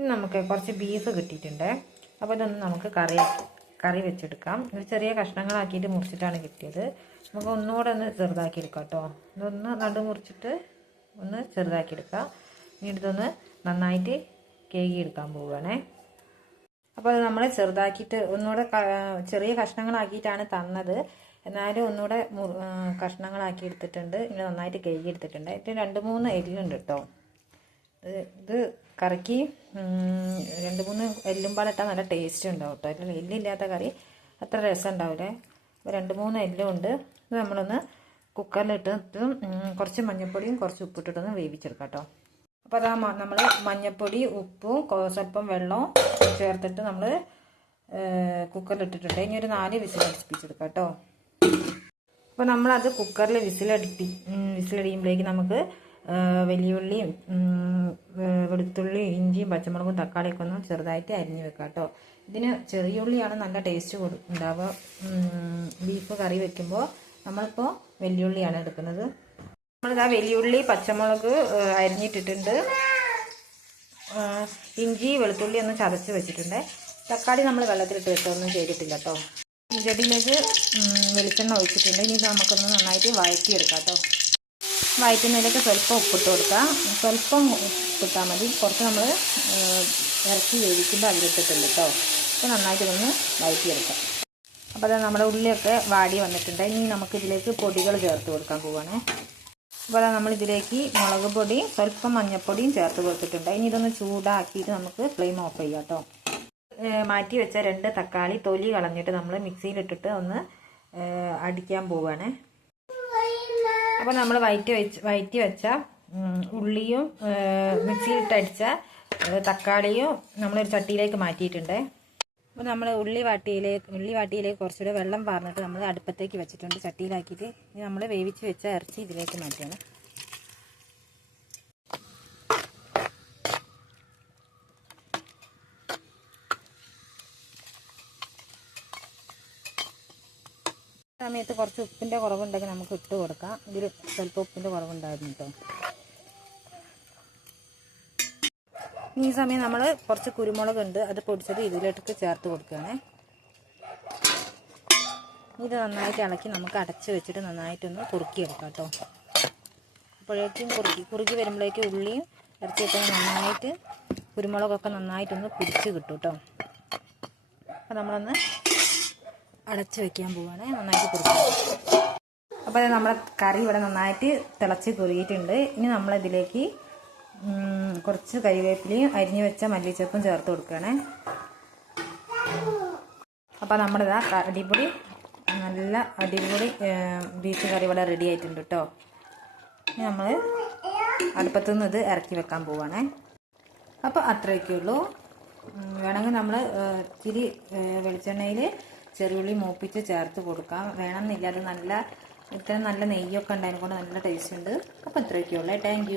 ഇനി നമുക്ക് കുറച്ച് ബീഫ് കിട്ടിയിട്ടുണ്ട്. അപ്പോൾ ഇതൊന്ന് നമുക്ക് കറി കറി വെച്ചെടുക്കാം. ഇത് ചെറിയ കഷ്ണങ്ങളാക്കിയിട്ട് മുറിച്ചിട്ടാണ് കിട്ടിയത്. നമുക്ക് ഒന്നുകൂടെ ഒന്ന് ചെറുതാക്കി എടുക്കാം കേട്ടോ. ഇതൊന്ന് നടു മുറിച്ചിട്ട് ഒന്ന് ചെറുതാക്കി എടുക്കാം ഇനി ഇതൊന്ന് നന്നായിട്ട് കേകി എടുക്കാൻ പോവുകയാണേ. അപ്പോൾ അത് നമ്മൾ ചെറുതാക്കിയിട്ട് ഒന്നുകൂടെ ചെറിയ കഷ്ണങ്ങളാക്കിയിട്ടാണ് തന്നത്. എന്നാലും ഒന്നുകൂടെ കഷ്ണങ്ങളാക്കി എടുത്തിട്ടുണ്ട്. ഇങ്ങനെ നന്നായിട്ട് കേകി എടുത്തിട്ടുണ്ട് ഇത് രണ്ട് മൂന്ന് എല്ലുണ്ട് കേട്ടോ. ഇത് കറിക്ക് രണ്ട് മൂന്ന് എല്ലും പാടിട്ടാൽ നല്ല ടേസ്റ്റ് ഉണ്ടാവും കേട്ടോ അതിൽ എല്ലില്ലാത്ത കറി അത്ര രസം ഉണ്ടാവില്ലേ അപ്പോൾ രണ്ട് മൂന്ന് എല്ലും ഉണ്ട്. ഇത് നമ്മളൊന്ന് കുക്കറിലിട്ടിട്ട് ഉം, കുറച്ച് മഞ്ഞൾപ്പൊടിയും കുറച്ച് ഉപ്പിട്ടിട്ടൊന്ന് വേവിച്ചെടുക്കാം കേട്ടോ അപ്പോൾ അതാ നമ്മൾ മഞ്ഞൾപ്പൊടി ഉപ്പും സ്വല്പം വെള്ളവും ചേർത്തിട്ട് നമ്മൾ കുക്കറിലിട്ടിട്ടുണ്ട്. ഇനി ഒരു നാല് വിസിൽ അടിപ്പിച്ചെടുക്കാം കേട്ടോ അപ്പോൾ നമ്മളത് കുക്കറിൽ വിസിലടിപ്പി വിസിലടിയുമ്പോഴേക്ക് നമുക്ക് ആ, വലിയ ഉള്ളിയും ഉം, വെ- വെളുത്തുള്ളി ഇഞ്ചിയും പച്ചമുളകും തക്കാളിയൊക്കെ ഒന്ന് ചെറുതായിട്ട് അരിഞ്ഞ് വെക്കാം കേട്ടോ ഇതിന് ചെറിയ ഉള്ളിയാണ് നല്ല ടേസ്റ്റ് കൊടുക്കും ഉണ്ടാവുക. ബീഫ് കറി വെക്കുമ്പോൾ നമ്മളിപ്പോൾ വലിയുള്ളിയാണ് എടുക്കുന്നത്. നമ്മളിതാ വലിയുള്ളി പച്ചമുളക് അരിഞ്ഞിട്ടിട്ടുണ്ട്. ഇഞ്ചി വെളുത്തുള്ളി ഒന്ന് ചതച്ച് വെച്ചിട്ടുണ്ട്. തക്കാളി നമ്മൾ വെള്ളത്തിലിട്ട് വെച്ചൊന്നും ചെയ്തിട്ടില്ല കേട്ടോ ചെടിയിലേക്ക് വെളിച്ചെണ്ണ ഒഴിച്ചിട്ടുണ്ട്. ഇനി നമുക്കൊന്ന് നന്നായിട്ട് വഴറ്റിയെടുക്കാം കേട്ടോ വഴറ്റുന്നതിലേക്ക് സ്വല്പം ഉപ്പിട്ട് കൊടുക്കാം. സ്വല്പം ഉപ്പിട്ടാൽ മതി. കുറച്ച് നമ്മൾ ഇറച്ചി വേവിക്കുമ്പോൾ അതിലിട്ടിട്ടുണ്ട് കേട്ടോ അപ്പോൾ നന്നായിട്ട് ഇതൊന്ന് വഴറ്റിയെടുക്കാം അപ്പോൾ അത് നമ്മുടെ ഉള്ളിയൊക്കെ വാടി വന്നിട്ടുണ്ട്. ഇനി നമുക്ക് ഇതിലേക്ക് പൊടികൾ ചേർത്ത് കൊടുക്കാൻ പോവുകയാണ് അപ്പോൾ അതാ നമ്മളിതിലേക്ക് മുളക് പൊടിയും സ്വല്പം മഞ്ഞൾപ്പൊടിയും ചേർത്ത് കൊടുത്തിട്ടുണ്ട്. ഇനി ഇതൊന്ന് ചൂടാക്കിയിട്ട് നമുക്ക് ഫ്ലെയിം ഓഫ് ചെയ്യാം കേട്ടോ മാറ്റി വെച്ച രണ്ട് തക്കാളി തൊലി കളഞ്ഞിട്ട് നമ്മൾ മിക്സിയിലിട്ടിട്ട് ഒന്ന് അടിക്കാൻ പോവുകയാണ് അപ്പോൾ നമ്മൾ വയറ്റി വെച്ച് വയറ്റി വെച്ച ഉള്ളിയും അടിച്ച തക്കാളിയും നമ്മളൊരു ചട്ടിയിലേക്ക് മാറ്റിയിട്ടുണ്ട്. അപ്പോൾ നമ്മൾ ഉള്ളി വാട്ടിയിലേക്ക് ഉള്ളി വാട്ടിയിലേക്ക് കുറച്ചുകൂടെ വെള്ളം പാർന്നിട്ട് നമ്മൾ അടുപ്പത്തേക്ക് വെച്ചിട്ടുണ്ട് ചട്ടിയിലാക്കിയിട്ട്. നമ്മൾ വേവിച്ച് വെച്ച ഇറച്ചി ഇതിലേക്ക് മാറ്റുകയാണ് സമയത്ത് കുറച്ച് ഉപ്പിന്റെ കുറവുണ്ടെങ്കിൽ നമുക്ക് ഇട്ട് കൊടുക്കാം. ഇതിൽ ചിലപ്പോൾ ഉപ്പിന്റെ കുറവുണ്ടായിരുന്നു കേട്ടോ ഈ സമയം നമ്മൾ കുറച്ച് കുരുമുളക് ഉണ്ട് അത് പൊടിച്ചത് ഇതിലേക്ക് ചേർത്ത് കൊടുക്കുകയാണേ. ഇത് നന്നായിട്ട് ഇളക്കി നമുക്ക് അടച്ച് വെച്ചിട്ട് നന്നായിട്ടൊന്ന് കുറുക്കിയെടുക്കാം കേട്ടോ അപ്പോഴേക്കും കുറുക്കി കുറുക്കി വരുമ്പോഴേക്കും ഉള്ളിയും ഇറച്ചിയൊക്കെ നന്നായിട്ട് കുരുമുളകൊക്കെ നന്നായിട്ടൊന്ന് പിടിച്ച് കിട്ടും കേട്ടോ അപ്പോൾ നമ്മളൊന്ന് അടച്ച് വെക്കാൻ പോവാണ്. നന്നായിട്ട് കുറുക്കി. അപ്പോൾ നമ്മുടെ കറി ഇവിടെ നന്നായിട്ട് തിളച്ച് കുറുകിയിട്ടുണ്ട്. ഇനി നമ്മളിതിലേക്ക് കുറച്ച് കരിവേപ്പിലയും അരിഞ്ഞു വെച്ച മല്ലിച്ചപ്പും ചേർത്ത് കൊടുക്കുകയാണേ. അപ്പോൾ നമ്മുടെ ഇതാ അടിപൊളി നല്ല അടിപൊളി ബീഫ് കറി ഇവിടെ റെഡി ആയിട്ടുണ്ട് കേട്ടോ ഇനി നമ്മൾ അടുപ്പത്തു നിന്ന് ഇത് ഇറക്കി വെക്കാൻ പോവാണ്. അപ്പോൾ അത്രയൊക്കെ ഉള്ളൂ വേണമെങ്കിൽ നമ്മൾ ഇച്ചിരി വെളിച്ചെണ്ണയിൽ ചെറിയുള്ളി മൂപ്പിച്ച് ചേർത്ത് കൊടുക്കാം. വേണമെന്നില്ല അത് നല്ല ഇത്ര നല്ല നെയ്യൊക്കെ ഉണ്ടായതിനെ കൊണ്ട് നല്ല ടേസ്റ്റ് ഉണ്ട്. അപ്പോൾ ഇത്രയൊക്കെ ഉള്ളൂ താങ്ക്